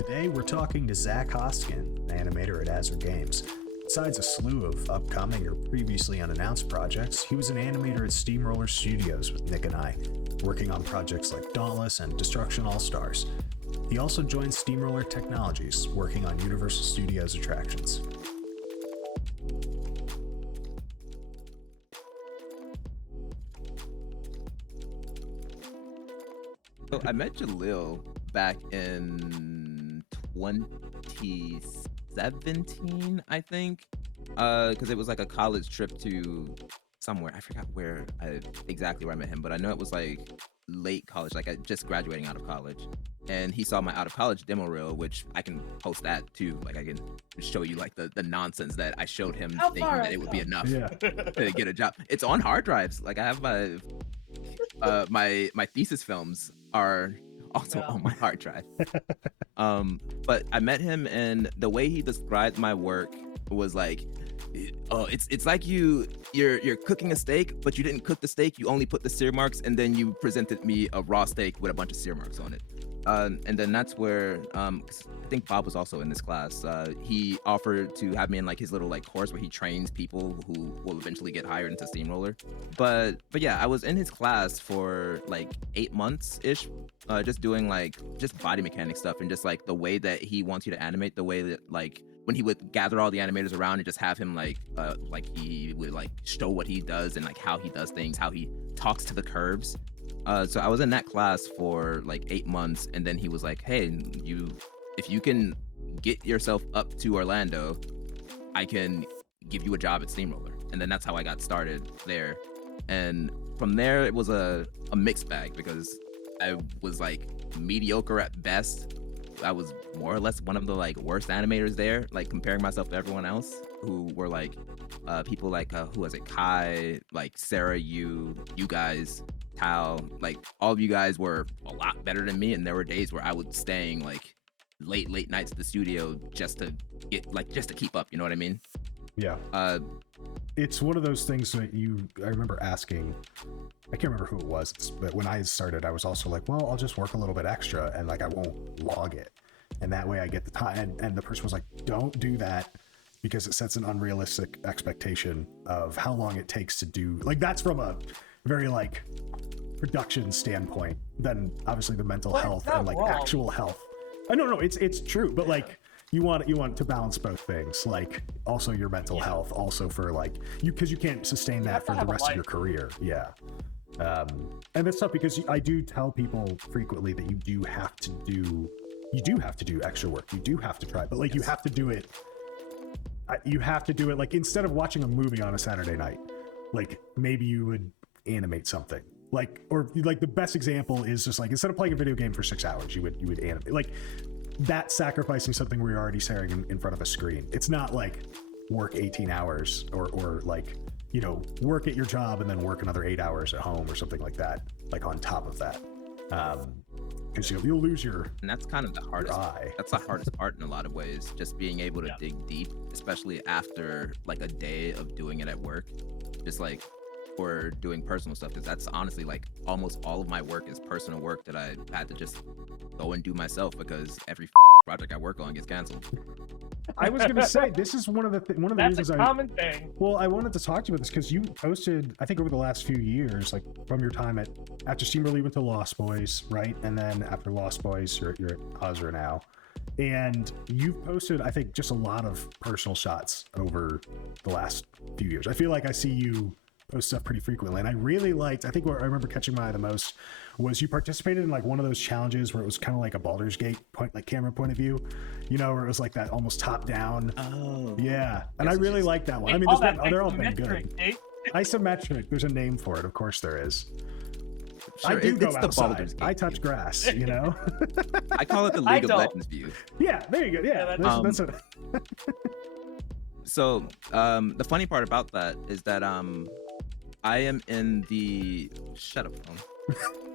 Today we're talking to Zach Hoskin, an animator at Azra Games. Besides a slew of upcoming or previously unannounced projects, he was an animator at Steamroller Studios with Nick and I, working on projects like Dauntless and Destruction All-Stars. He also joined Steamroller Technologies, working on Universal Studios attractions. So I met Jalil back in 2017, I think, because it was like a college trip to somewhere. I forgot exactly where I met him, but I know it was like late college, like I just graduating out of college. And he saw my out of college demo reel, which I can post that too. Like I can show you like the nonsense that I showed him, thinking that it would be enough to get a job. It's on hard drives. Like I have my thesis films are also on my hard drive. But I met him, and the way he described my work was like, oh, it's like you're cooking a steak, but you didn't cook the steak. You only put the sear marks, and then you presented me a raw steak with a bunch of sear marks on it. And then that's where 'cause I think Bob was also in this class. He offered to have me in like his little like course where he trains people who will eventually get hired into Steamroller. But yeah, I was in his class for like 8 months ish, just doing like just body mechanic stuff and just like the way that he wants you to animate, the way that like when he would gather all the animators around and just have him like he would like show what he does and like how he does things, how he talks to the curves. So I was in that class for like 8 months, and then he was like, hey, if you can get yourself up to Orlando, I can give you a job at Steamroller. And then that's how I got started there. And from there, it was a mixed bag because I was like mediocre at best. I was more or less one of the like worst animators there, like comparing myself to everyone else who were like people like who was it, Kai, like Sarah, you guys, Tal, like all of you guys were a lot better than me, and there were days where I was staying like late nights at the studio just to keep up, you know what I mean? Yeah. It's one of those things that I remember asking, I can't remember who it was, but when I started, I was also like, well, I'll just work a little bit extra and like I won't log it. And that way I get the time. And the person was like, don't do that because it sets an unrealistic expectation of how long it takes to do. Like that's from a very like production standpoint, then obviously the mental health and like wrong. Actual health. No, it's true, but like you want to balance both things, like also your mental health, also for like because you can't sustain that for the rest of your career. And that's tough because I do tell people frequently that you do have to do extra work. You do have to try, but like you have to do it like instead of watching a movie on a Saturday night, like maybe you would animate something. Like, or like the best example is just like instead of playing a video game for 6 hours, you would animate. Like that sacrificing something where you're already staring in front of a screen. It's not like work 18 hours or like, you know, work at your job and then work another 8 hours at home or something like that, like on top of that. Because you'll lose your. And that's kind of the hardest. That's the hardest part in a lot of ways. Just being able to dig deep, especially after like a day of doing it at work. Just like for doing personal stuff, because that's honestly like almost all of my work is personal work that I had to just go and do myself because every project I work on gets canceled. I was going to say this is one of the reasons that's a common thing. Well, I wanted to talk to you about this because you posted, I think over the last few years, like from your time after Steamroller, you went to Lost Boys, right? And then after Lost Boys, you're at Azra now. And you've posted, I think, just a lot of personal shots over the last few years. I feel like I see you post stuff pretty frequently, and I really liked, I think what I remember catching my eye the most was you participated in like one of those challenges where it was kind of like a Baldur's Gate camera point of view, you know, where it was like that almost top down. Oh yeah, and I really like that one. I mean, they're all been good. Isometric, there's a name for it, of course there is. Sure, I do go outside. I touch grass, you know. I call it the League of Legends view. Yeah, there you go. Yeah, that's it. So the funny part about that is that I am in the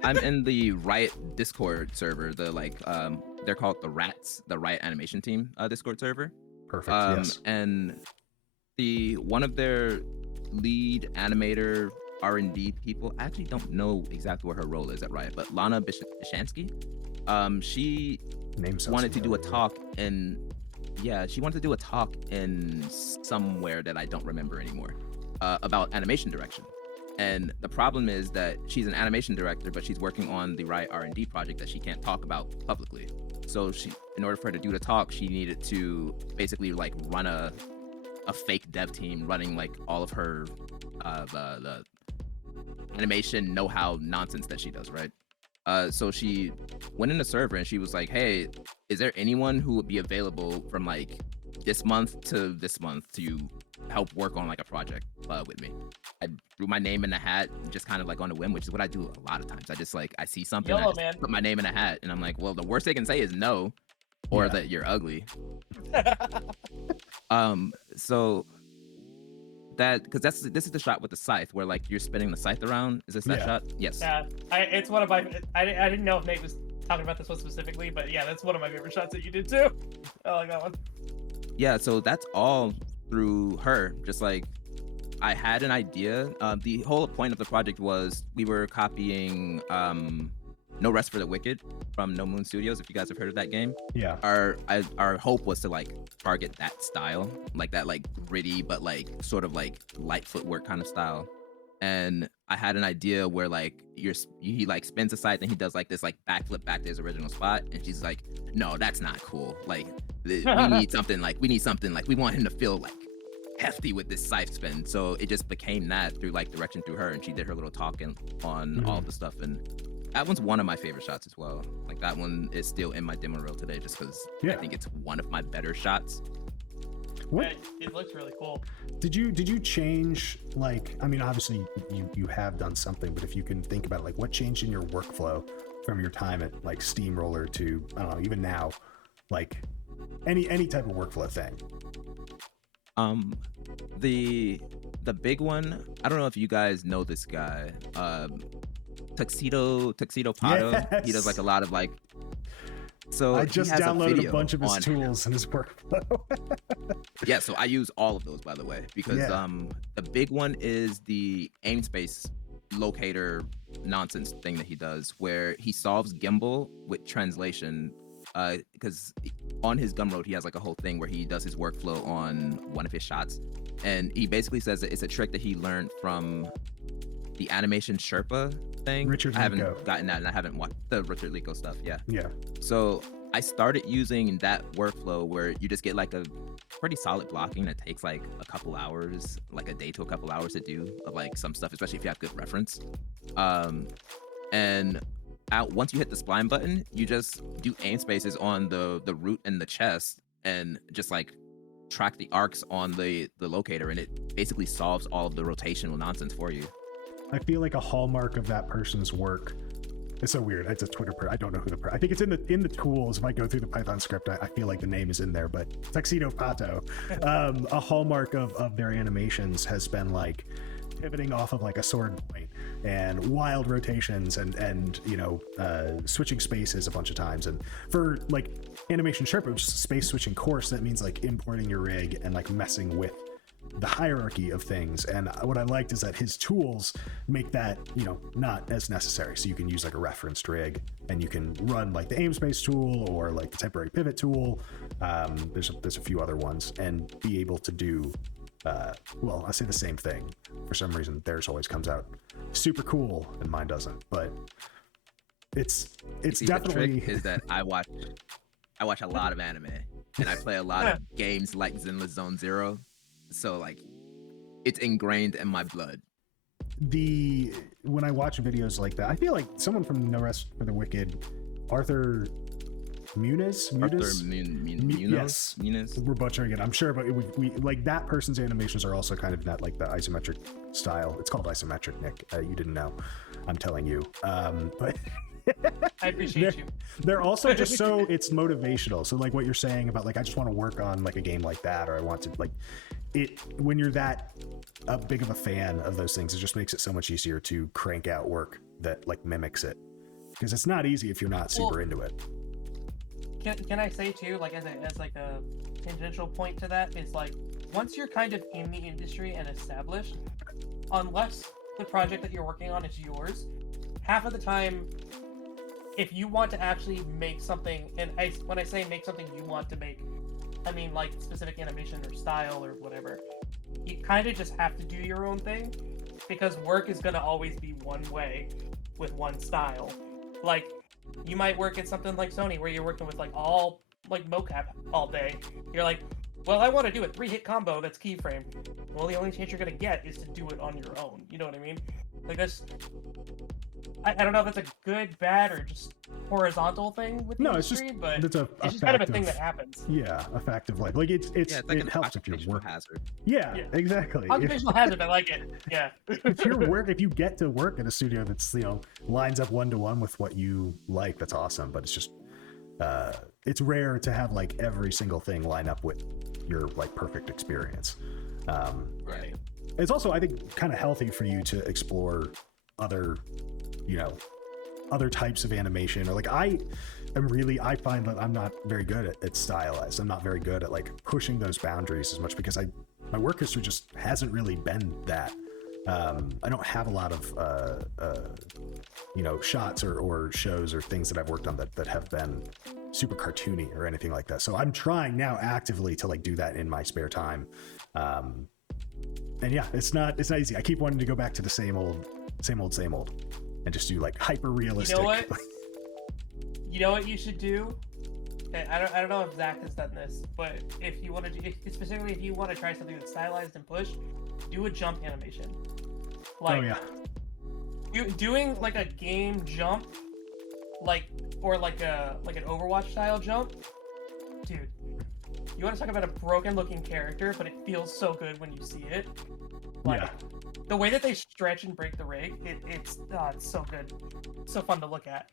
I'm in the Riot Discord server. The like they're called the Rats, the Riot Animation Team Discord server. Perfect. Yes. And one of their lead animator R&D people, I actually don't know exactly what her role is at Riot, but Lana Bishansky, She Name sounds wanted to do a familiar. talk in she wanted to do a talk in somewhere that I don't remember anymore, about animation direction. And the problem is that she's an animation director, but she's working on the right R&D project that she can't talk about publicly. So in order for her to do the talk, she needed to basically like run a fake dev team running like all of her the animation know-how nonsense that she does, right? So she went in the server and she was like, "Hey, is there anyone who would be available from like this month to this month to help work on like a project with me?" I threw my name in the hat, just kind of like on a whim, which is what I do a lot of times. I just like I see something, I YOLO, just man. put my name in a hat, and I'm like, well, the worst they can say is no, or Yeah. that you're ugly. So that because this is the shot with the scythe where like you're spinning the scythe around. Is this that Yeah. shot? Yes. Yeah, it's one of my. I didn't know if Nate was talking about this one specifically, but yeah, that's one of my favorite shots that you did too. I like that one. Yeah, so that's all through her. Just like I had an idea. The whole point of the project was we were copying No Rest for the Wicked from No Moon Studios, if you guys have heard of that game. Yeah. Our hope was to like target that style, like that like gritty but like sort of like light footwork kind of style. And I had an idea where like he like spins a scythe and he does like this like backflip back to his original spot, and she's like, "No, that's not cool. Like we need something like we want him to feel like hefty with this scythe spin." So it just became that through like direction through her, and she did her little talking on all the stuff. And that one's one of my favorite shots as well. Like that one is still in my demo reel today, just because I think it's one of my better shots. What It looks really cool. did you change? Like, I mean, obviously you have done something, but if you can think about it, like what changed in your workflow from your time at like Steamroller to, I don't know, even now, like any type of workflow thing. The big one, I don't know if you guys know this guy, Tuxedo Pato. He does like a lot of like. So I just he has downloaded a bunch of his on- tools in his workflow. Yeah, so I use all of those, by the way, because the big one is the aim space locator nonsense thing that he does, where he solves gimbal with translation. Because on his Gumroad, he has like a whole thing where he does his workflow on one of his shots, and he basically says that it's a trick that he learned from the animation Sherpa thing. Richard I haven't Lico. gotten that, and I haven't watched the Richard Lico stuff. Yeah. Yeah. So I started using that workflow where you just get like a pretty solid blocking that takes like a couple hours, like a day to a couple hours to do of like some stuff, especially if you have good reference. And once you hit the spline button, you just do aim spaces on the root and the chest, and just like track the arcs on the locator, and it basically solves all of the rotational nonsense for you. I feel like a hallmark of that person's work. It's so weird. It's a Twitter. I don't know who I think it's in the tools. If I go through the Python script, I feel like the name is in there. But Tuxedo Pato, a hallmark of their animations has been like pivoting off of like a sword point and wild rotations and switching spaces a bunch of times. And for like Animation Sherpa, which is a space switching course, that means like importing your rig and like messing with the hierarchy of things. And what I liked is that his tools make that not as necessary. So you can use like a referenced rig, and you can run like the aim space tool or like the temporary pivot tool. There's a few other ones, and be able to do I say the same thing. For some reason theirs always comes out super cool and mine doesn't, but it's definitely the trick is that I watch a lot of anime, and I play a lot of games like Zenless Zone Zero. So like it's ingrained in my blood. When I watch videos like that, I feel like someone from No Rest for the Wicked, Arthur Muniz. Yes. We're butchering it, I'm sure, but we like that person's animations are also kind of that like the isometric style. It's called isometric, Nick. You didn't know. I'm telling you. But I appreciate you. They're also just so it's motivational. So like what you're saying about like I just want to work on like a game like that, or I want to like it when you're that big of a fan of those things, it just makes it so much easier to crank out work that like mimics it, because it's not easy if you're not super into it. Can I say too, like as like a tangential point to that, is like once you're kind of in the industry and established, unless the project that you're working on is yours, half of the time if you want to actually make something, and when I say make something you want to make, I mean like specific animation or style or whatever, you kind of just have to do your own thing, because work is gonna always be one way with one style. Like, you might work at something like Sony where you're working with like all like mocap all day. You're like, well, I want to do a 3-hit combo that's keyframe. Well, the only chance you're gonna get is to do it on your own. You know what I mean? Like this. I don't know if that's a good, bad, or just horizontal thing with the industry, but it's just kind of a thing that happens. Yeah, a fact of life. Like it's like it helps if you're working. Hazard. Yeah, exactly. Occupational hazard, I like it. Yeah. if you get to work in a studio that's lines up 1-to-1 with what you like, that's awesome. But it's just it's rare to have like every single thing line up with your like perfect experience. Right. It's also, I think, kind of healthy for you to explore other types of animation. Or like I find that I'm not very good at stylized. I'm not very good at like pushing those boundaries as much, because my work history just hasn't really been that. I don't have a lot of shots or shows or things that I've worked on that have been super cartoony or anything like that. So I'm trying now actively to like do that in my spare time. And yeah, it's not easy. I keep wanting to go back to the same old, and just do like hyper realistic. You know what you should do? I don't know if Zach has done this, but if you want to specifically if you want to try something that's stylized and push, do a jump animation. Like, doing like a game jump, or like an Overwatch style jump, dude. You want to talk about a broken looking character, but it feels so good when you see it. Like, the way that they stretch and break the rig, it's so good. It's so fun to look at.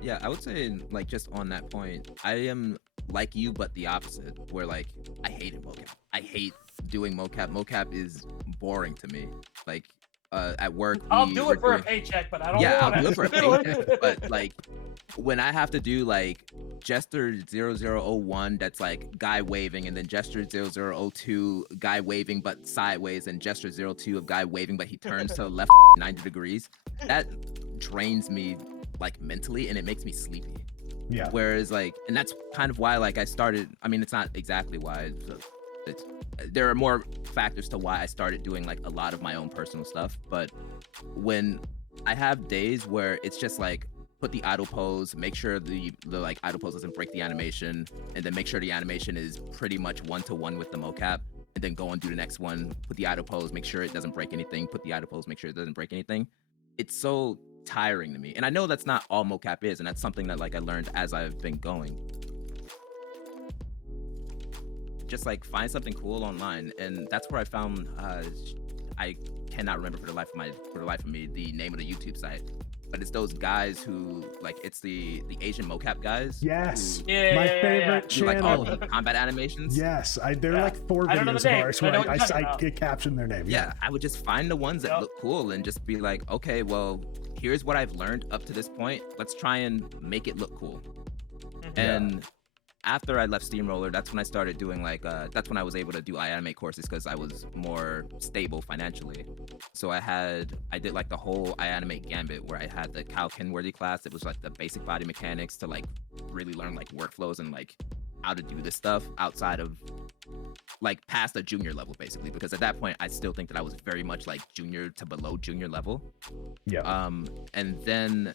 Yeah, I would say, like, just on that point, I am like you, but the opposite, where, like, I hated mocap. I hate doing mocap. Mocap is boring to me. Like, at work, I'll do it for a paycheck, but I don't want I'll do it for a paycheck, but, like, when I have to do, like, gesture 0001, that's, like, guy waving, and then gesture 0002, guy waving, but sideways, and gesture 02 of guy waving, but he turns to the left 90 degrees, that drains me, like, mentally, and it makes me sleepy. Yeah. Whereas, like, and that's kind of why, like, I started, I mean, it's not exactly why, there are more factors to why I started doing, like, a lot of my own personal stuff, but when I have days where it's just, like, put the idle pose, make sure the like idle pose doesn't break the animation, and then make sure the animation is pretty much 1-to-1 with the mocap, and then go and do the next one, put the idle pose, make sure it doesn't break anything, put the idle pose, make sure it doesn't break anything. It's so tiring to me, and I know that's not all mocap is, and that's something that, like, I learned as I've been going. Just, like, find something cool online, and that's where I found I cannot remember for the life of me the name of the YouTube site, but it's those guys who, like, it's the Asian mocap guys. Yes. My favorite do, channel. like, all the combat animations. Yes, they're like 4 videos of ours where I caption their name. Yeah, I would just find the ones that look cool and just be like, okay, well, here's what I've learned up to this point. Let's try and make it look cool. And after I left Steamroller, that's when I started doing, like, that's when I was able to do iAnimate courses, because I was more stable financially. So I did like the whole iAnimate gambit, where I had the Kyle Kenworthy class. It was like the basic body mechanics to, like, really learn, like, workflows and, like, how to do this stuff outside of, like, past a junior level, basically, because at that point I still think that I was very much, like, junior to below junior level. And then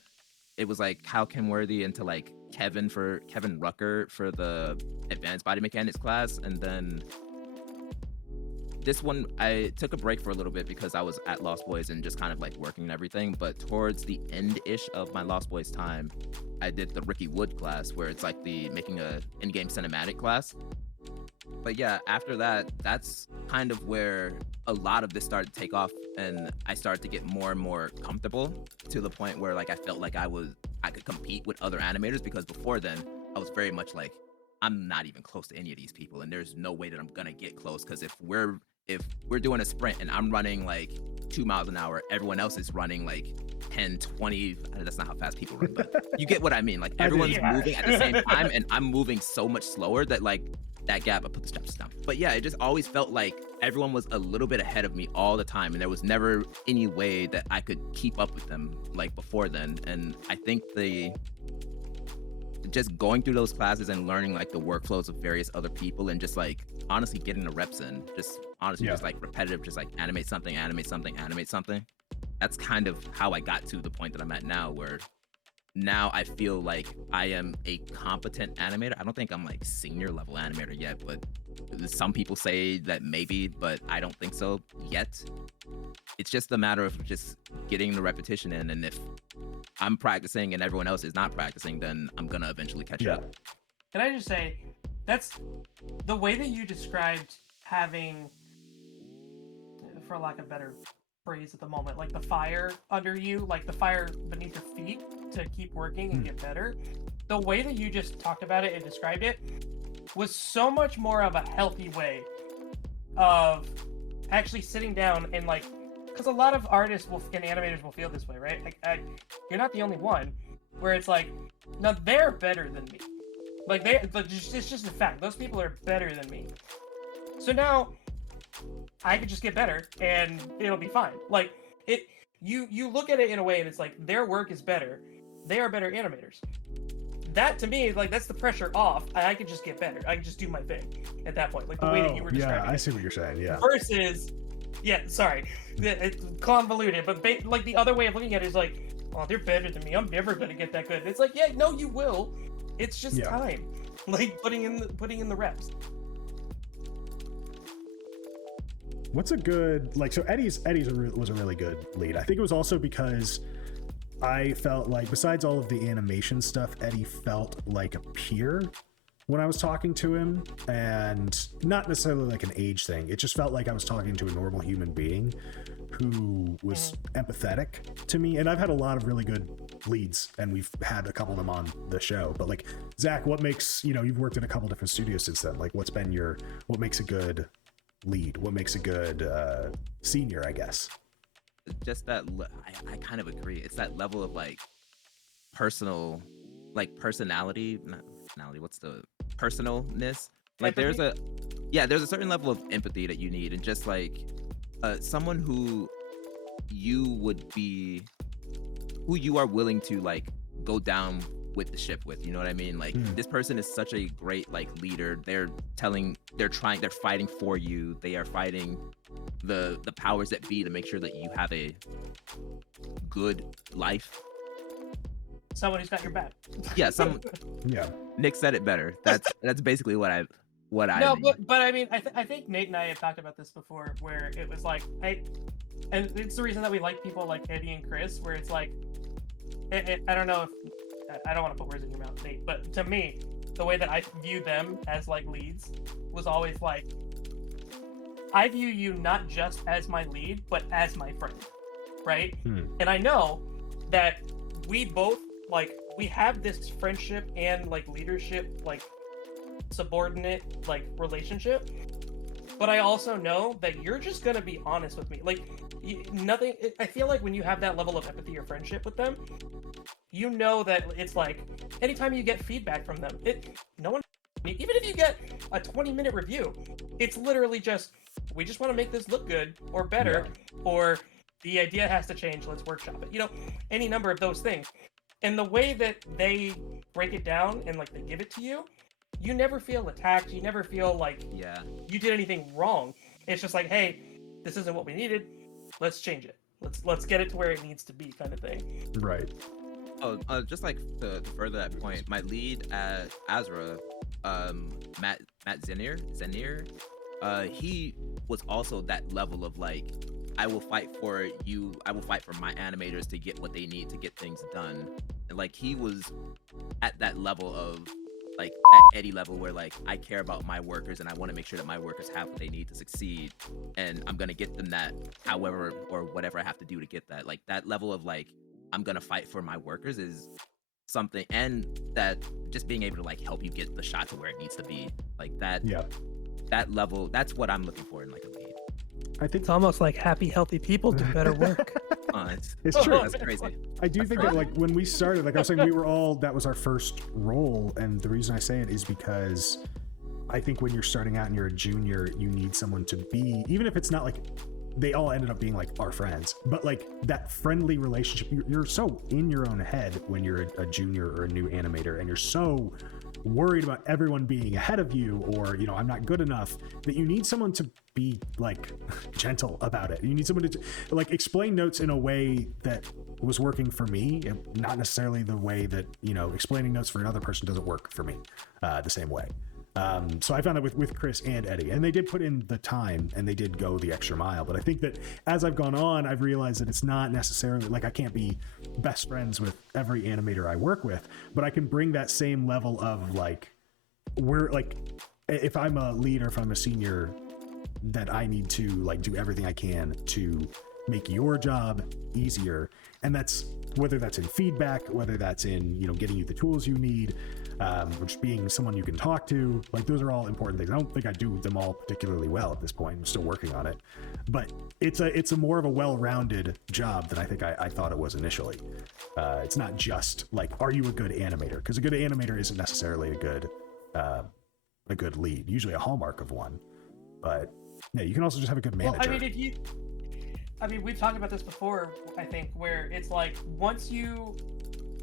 it was like Kyle Kenworthy into, like, Kevin Rucker for the advanced body mechanics class, and then this one I took a break for a little bit because I was at Lost Boys and just kind of, like, working and everything. But towards the end-ish of my Lost Boys time, I did the Ricky Wood class, where it's like the making a in-game cinematic class. But yeah, after that, that's kind of where a lot of this started to take off, and I started to get more and more comfortable, to the point where, like, I felt like I could compete with other animators, because before then I was very much like, I'm not even close to any of these people, and there's no way that I'm gonna get close, because if we're doing a sprint and I'm running, like, 2 miles an hour, everyone else is running, like, 10, 20, that's not how fast people run, but you get what I mean. Like, everyone's moving at the same time, and I'm moving so much slower that, like, that gap, I put the steps down. But yeah, it just always felt like everyone was a little bit ahead of me all the time, and there was never any way that I could keep up with them like before then. And I think just going through those classes and learning like the workflows of various other people, and just like honestly getting the reps in, just honestly just like repetitive, just like animate something, animate something, animate something. That's kind of how I got to the point that I'm at now, where now I feel like I am a competent animator. I don't think I'm like senior level animator yet, but some people say that maybe, but I don't think so yet. It's just a matter of just getting the repetition in, and if I'm practicing and everyone else is not practicing, then I'm gonna eventually catch up. Can I just say, that's the way that you described having, for lack of better phrase at the moment, like the fire under you, like the fire beneath your feet to keep working and get better. The way that you just talked about it and described it was so much more of a healthy way of actually sitting down and like, because a lot of artists and animators will feel this way, right? Like, you're not the only one where it's like, no, they're better than me. Like it's just a fact. Those people are better than me. So now I could just get better and it'll be fine. Like you look at it in a way and it's like their work is better. They are better animators. That to me, like that's the pressure off. I could just get better. I can just do my thing at that point. Like the way that you were describing. Yeah, I see what you're saying. Yeah. Versus, sorry, it's convoluted, but like the other way of looking at it is like, oh, they're better than me. I'm never gonna get that good. It's like, yeah, no, you will. It's just time, like putting in the reps. What's a good so Eddie's was a really good lead. I think it was also because I felt like besides all of the animation stuff, Eddie felt like a peer when I was talking to him, and not necessarily like an age thing. It just felt like I was talking to a normal human being who was empathetic to me. And I've had a lot of really good leads, and we've had a couple of them on the show. But like, Zach, what makes, you've worked in a couple different studios since then. Like, what makes a good lead? What makes a good senior, I guess? Just that, I kind of agree. It's that level of like personality, not personality, what's the personalness? Like empathy? There's a certain level of empathy that you need, and just like someone who you are willing to like go down with the ship with, you know what I mean? Like this person is such a great like leader. They're fighting for you. They are fighting the powers that be to make sure that you have a good life. Someone who's got your back. Yeah, Yeah. Nick said it better. That's basically what I No, mean. but I mean, I think Nate and I had talked about this before, where it was like, and it's the reason that we like people like Eddie and Chris, where it's like, I don't know if, I don't want to put words in your mouth, Nate, but to me, the way that I view them as like leads was always like, I view you not just as my lead, but as my friend, right? And I know that we both, like, we have this friendship and like leadership, like subordinate like relationship, but I also know that you're just gonna be honest with me. Like nothing, I feel like when you have that level of empathy or friendship with them, you know that it's like anytime you get feedback from them, even if you get a 20-minute review, it's literally just, we just want to make this look good or better, or the idea has to change, let's workshop it, any number of those things. And the way that they break it down and like they give it to you, you never feel attacked. You never feel like you did anything wrong. It's just like, hey, this isn't what we needed. Let's change it. Let's get it to where it needs to be, kind of thing. Right. Oh, just like to further that point, my lead at Azra, Matt Zenier, he was also that level of like, I will fight for you. I will fight for my animators to get what they need to get things done. And like he was at that level of like that Eddie level where like I care about my workers and I want to make sure that my workers have what they need to succeed, and I'm gonna get them that however or whatever I have to do to get that. Like that level of like I'm gonna fight for my workers is something, and that just being able to like help you get the shot to where it needs to be, like that. Yeah. That level, that's what I'm looking for in like a lead. I think it's almost like happy, healthy people do better work. It's true. That's crazy. I do think that like when we started, like I was saying, that was our first role, and the reason I say it is because I think when you're starting out and you're a junior, you need someone to be, even if it's not like they all ended up being like our friends, but like that friendly relationship. You're so in your own head when you're a junior or a new animator, and you're so worried about everyone being ahead of you, or, you know, I'm not good enough, that you need someone to be like gentle about it. You need someone to like explain notes in a way that was working for me, not necessarily the way that, you know, explaining notes for another person doesn't work for me the same way. So I found that with Chris and Eddie, and they did put in the time and they did go the extra mile. But I think that as I've gone on, I've realized that it's not necessarily like I can't be best friends with every animator I work with, but I can bring that same level of like, we're like, if I'm a lead or if I'm a senior, that I need to like do everything I can to make your job easier. And that's whether that's in feedback, whether that's in, you know, getting you the tools you need, or just being someone you can talk to. Like, those are all important things. I don't think I do them all particularly well at this point. I'm still working on it, but it's a more of a well-rounded job than I think I thought it was initially. It's not just like, are you a good animator? Because a good animator isn't necessarily a good lead, usually a hallmark of one. But yeah, you can also just have a good manager. Well, I mean, we've talked about this before, I think, where it's like, once you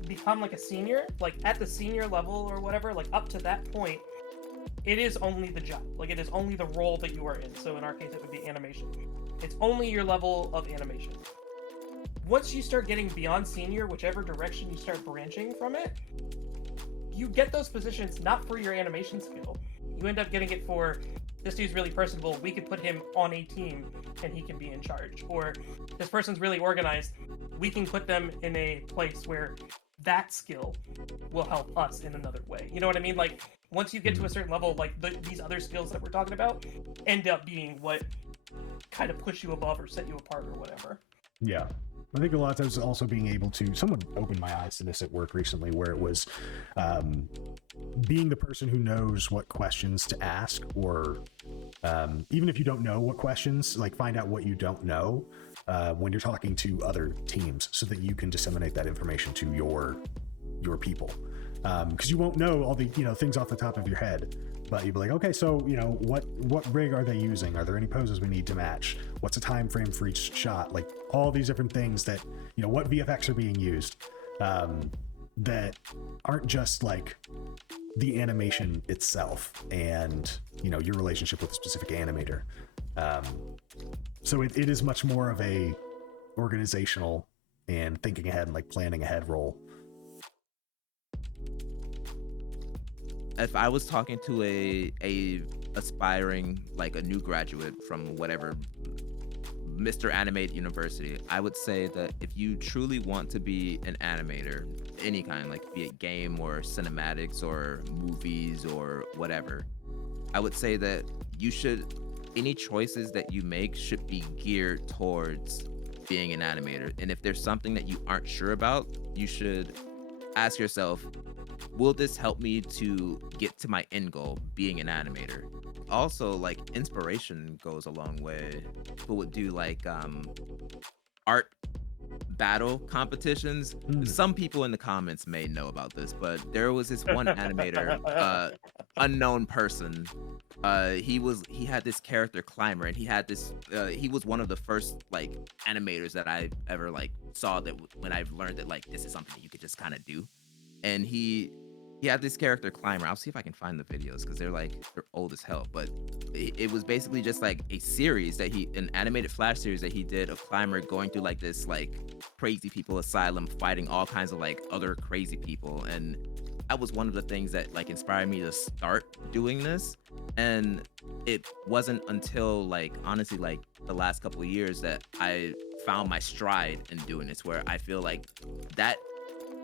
become like a senior, like at the senior level or whatever, like up to that point, it is only the job. Like, it is only the role that you are in. So in our case, it would be animation. It's only your level of animation. Once you start getting beyond senior, whichever direction you start branching from it, you get those positions not for your animation skill. You end up getting it for, this dude's really personable, we could put him on a team and he can be in charge. Or this person's really organized, we can put them in a place where that skill will help us in another way. You know what I mean? Like, once you get to a certain level, like these other skills that we're talking about end up being what kind of push you above or set you apart or whatever. Yeah. I think a lot of times also being able to, someone opened my eyes to this at work recently, where it was being the person who knows what questions to ask, or even if you don't know what questions, like find out what you don't know when you're talking to other teams, so that you can disseminate that information to your people. Because you won't know all the, you know, things off the top of your head, but you'd be like, okay, so, you know, what rig are they using? Are there any poses we need to match? What's a time frame for each shot? Like, all these different things that, you know, what VFX are being used, that aren't just like the animation itself and, you know, your relationship with a specific animator. So it is much more of a organizational and thinking ahead and like planning ahead role. If I was talking to a aspiring, like a new graduate from whatever Mr. Animate University, I would say that if you truly want to be an animator, any kind, like be it game or cinematics or movies or whatever, I would say that any choices that you make should be geared towards being an animator. And if there's something that you aren't sure about, you should ask yourself, will this help me to get to my end goal, being an animator? Also, like, inspiration goes a long way. People would do like art battle competitions. Some people in the comments may know about this, but there was this one animator, unknown person. He had this character Climber, and he had this he was one of the first like animators that I ever like saw, that when I've learned that like this is something that you could just kind of do. And he had this character Climber. I'll see if I can find the videos, because they're old as hell. But it was basically just like a series an animated flash series that he did of Climber going through like this like crazy people asylum, fighting all kinds of like other crazy people. And that was one of the things that like inspired me to start doing this. And it wasn't until like, honestly, like the last couple of years that I found my stride in doing this, where I feel like that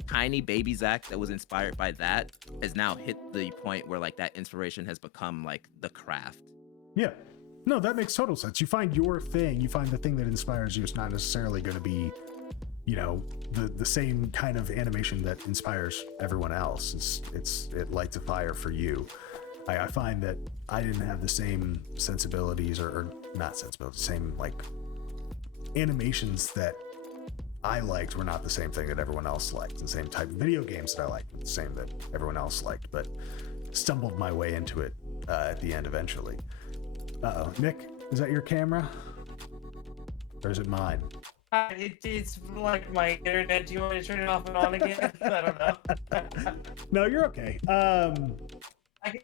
tiny baby Zach that was inspired by that has now hit the point where like that inspiration has become like the craft. Yeah. No, that makes total sense. You find your thing, you find the thing that inspires you. It's not necessarily going to be, you know, the same kind of animation that inspires everyone else. It lights a fire for you. I find that I didn't have the same sensibilities or not sensibilities, same like animations that I liked were not the same thing that everyone else liked. The same type of video games that I liked were the same that everyone else liked, but stumbled my way into it at the end eventually. Uh-oh. Nick, is that your camera? Or is it mine? It's like my internet. Do you want me to turn it off and on again? I don't know. No, you're okay. I can...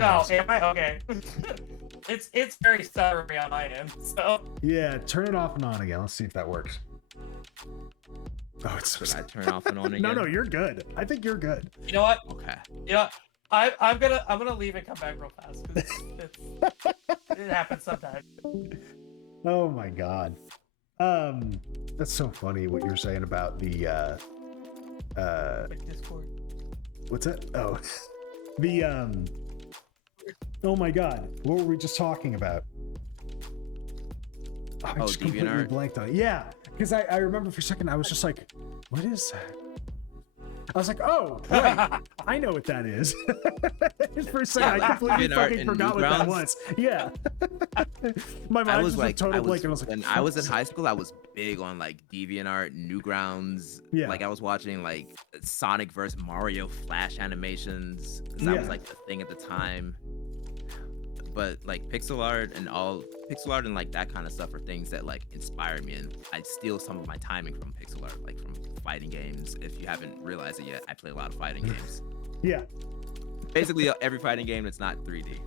Oh, am I? Okay. It's very stuttery on my end, so... Yeah, turn it off and on again. Let's see if that works. Oh, it's so Should I turn off and on again? No, you're good. I think you're good. You know what? Okay. Yeah, I'm gonna leave and come back real fast. 'Cause it happens sometimes. Oh my god. That's so funny what you're saying about the Like Discord. what's that? Oh. The oh my god. What were we just talking about? I just completely DeviantArt? blanked on it. Yeah, because I remember for a second I was just like, what is that? I was like, oh, right. I know what that is. For a second, I completely DeviantArt fucking and forgot what that Newgrounds. was. Yeah. My mind I was was just like, total blank, and I was like, when I was in high school, I was big on like DeviantArt, Newgrounds. Yeah. Like I was watching like Sonic vs Mario Flash animations because that was Yeah. like the thing at the time. But like pixel art and like that kind of stuff are things that like inspired me, and I steal some of my timing from pixel art, like from fighting games. If you haven't realized it yet, I play a lot of fighting games. yeah. Basically, every fighting game that's not 3D,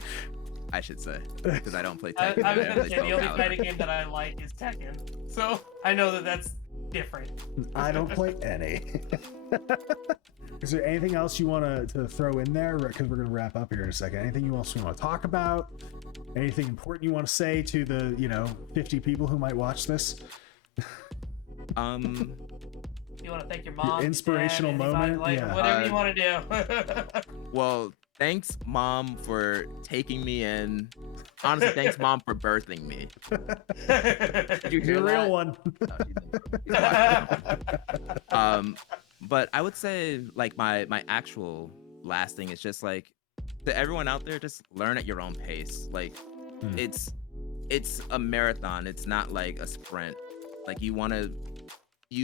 I should say, because I don't play I Tekken. was I gonna play say the Soul only Calibur. fighting game that I like is Tekken, so I know that that's different. I don't play any. Is there anything else you want to throw in there? Because we're going to wrap up here in a second. Anything you also want to talk about? Anything important you want to say to the 50 people who might watch this? You want to thank your mom, inspirational your dad, anybody, moment? like, Yeah. whatever you want to do. Well, thanks, Mom, for taking me in. Honestly, thanks, Mom, for birthing me. Did you hear You're a real that? one. She's watching. But I would say like my actual last thing is just like to everyone out there, just learn at your own pace. Like it's a marathon. It's not like a sprint. Like you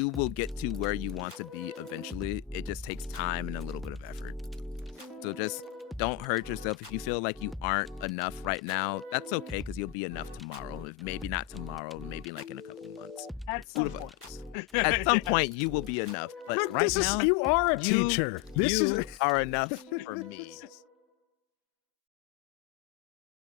will get to where you want to be eventually. It just takes time and a little bit of effort. So just don't hurt yourself. If you feel like you aren't enough right now, that's okay, because you'll be enough tomorrow. If maybe not tomorrow, maybe like in a couple months. At some Who the fuck point. knows? At some point, you will be enough. But Look, right now, you are a you teacher. This you is are enough for me.